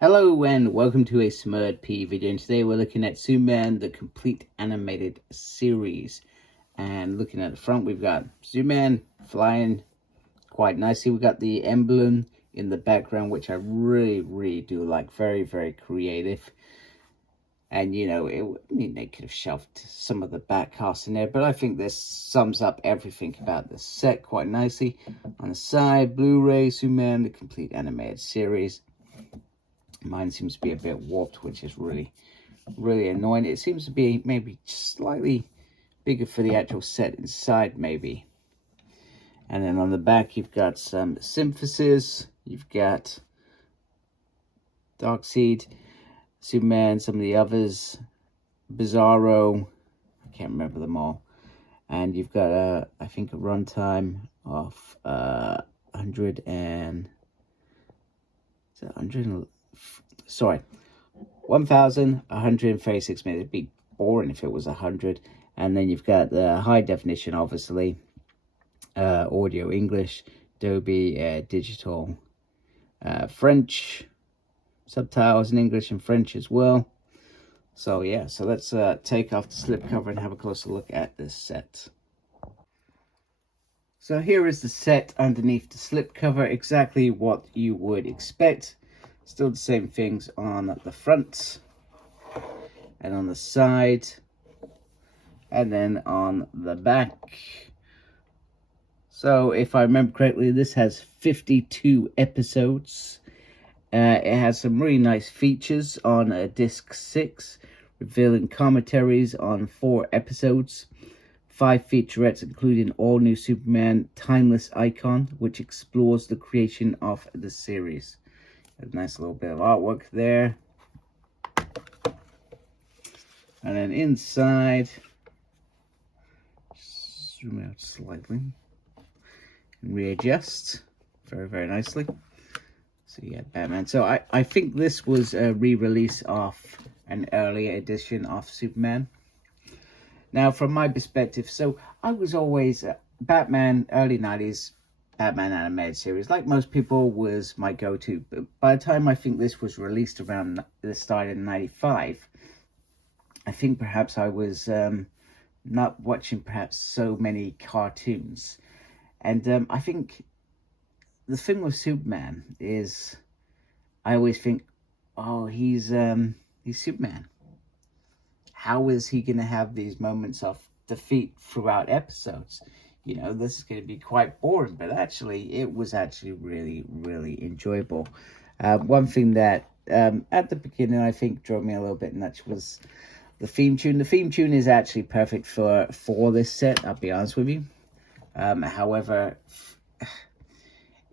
Hello and welcome to a Smurd P video, and today we're looking at Superman, the complete animated series. And looking at the front, we've got Superman flying quite nicely. We've got the emblem in the background, which I really do like. Very creative. And you know, they could have shelved some of the back cast in there, but I think this sums up everything about the set quite nicely. On the side, Blu-ray, Superman, the complete animated series. Mine seems to be a bit warped, which is really annoying. It seems to be maybe just slightly bigger for the actual set inside, maybe. And then on the back, you've got some synthesis. You've got Darkseid, Superman, some of the others, Bizarro. I can't remember them all. And you've got I think a runtime of 100 and 1,136 minutes. It'd be boring if it was 100. And then you've got the high definition, obviously, audio English, Dolby, digital, French, subtitles in English and French as well. So yeah, so let's take off the slipcover and have a closer look at this set. So here is the set underneath the slipcover, exactly what you would expect. Still the same things on the front and on the side and then on the back. So if I remember correctly, this has 52 episodes. It has some really nice features on disc 6, revealing commentaries on 4 episodes. 5 featurettes, including all new Superman Timeless Icon, which explores the creation of the series. A nice little bit of artwork there. And then inside, zoom out slightly and readjust very nicely. So yeah, Batman. So I think this was a re-release of an earlier edition of Superman. Now, from my perspective, so I was always Batman, early 90s, Batman animated series, like most people, was my go-to. But by the time I think this was released around the start in 95, I think perhaps I was not watching perhaps so many cartoons. And I think the thing with Superman is I always think, oh, he's Superman. How is he going to have these moments of defeat throughout episodes? You know, this is going to be quite boring, but actually, it was actually really enjoyable. One thing that at the beginning, I think, drove me a little bit nuts was the theme tune. The theme tune is actually perfect for this set, I'll be honest with you. However,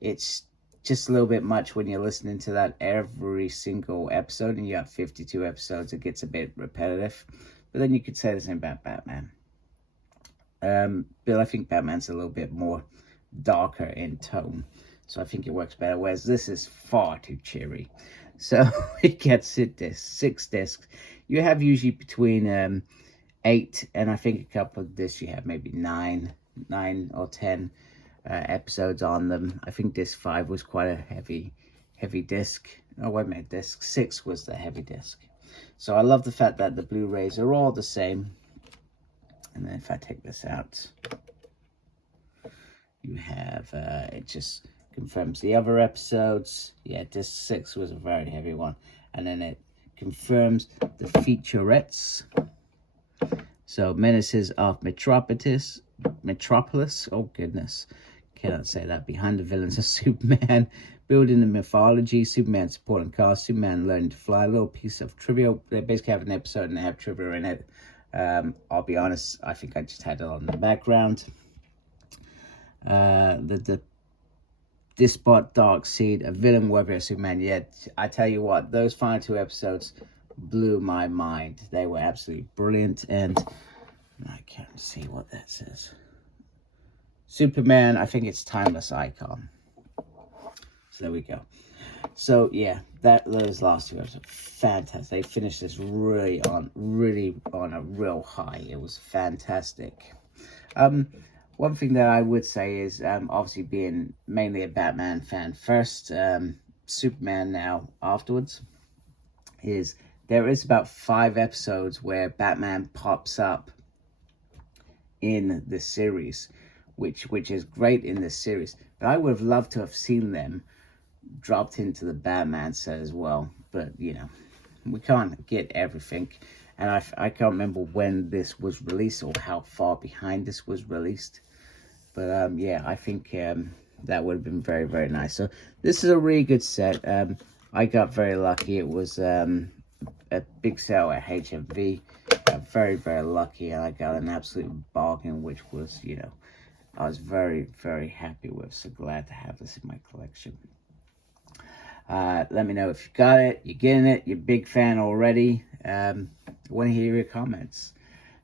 it's just a little bit much when you're listening to that every single episode, and you have 52 episodes. It gets a bit repetitive, but then you could say the same about Batman. But I think Batman's a little bit more darker in tone, so I think it works better, whereas this is far too cheery. So it gets 6 discs. You have usually between 8 and I think a couple of discs you have maybe 9 or 10 episodes on them. I think disc 5 was quite a heavy disc. Oh wait a minute, disc 6 was the heavy disc. So I love the fact that the Blu-rays are all the same. And then if I take this out, you have it just confirms the other episodes. Yeah, disc 6 was a very heavy one. And then it confirms the featurettes. So Menaces of Metropolis. Oh goodness, cannot say that. Behind the villains of Superman, building the mythology, Superman supporting cast, Superman learning to fly. A little piece of trivia. They basically have an episode and they have trivia in it. I'll be honest, I think I just had it on the background. The Despot, Darkseid, a villain worthy of Superman. Yet I tell you what, those final 2 episodes blew my mind. They were absolutely brilliant, and I can't see what that says. Superman, I think it's Timeless Icon. So there we go. So yeah, those last 2 episodes are fantastic. They finished this really on a real high. It was fantastic. One thing that I would say is obviously being mainly a Batman fan first, Superman now afterwards. is there is about 5 episodes where Batman pops up in the series, which is great in this series. But I would have loved to have seen them dropped into the Batman set as well. But, you know, we can't get everything. And I can't remember when this was released or how far behind this was released. But, yeah, I think that would have been very, very nice. So this is a really good set. I got very lucky. It was a big sale at HMV. Got very, very lucky. And I got an absolute bargain, which was, you know, I was very, very happy with. So glad to have this in my collection. Let me know if you got it, you're getting it, you're a big fan already. I want to hear your comments.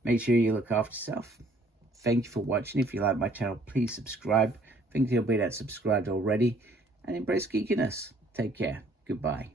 Make sure you look after yourself. Thank you for watching. If you like my channel, please subscribe. Thank you to everybody that subscribed already. And embrace geekiness. Take care. Goodbye.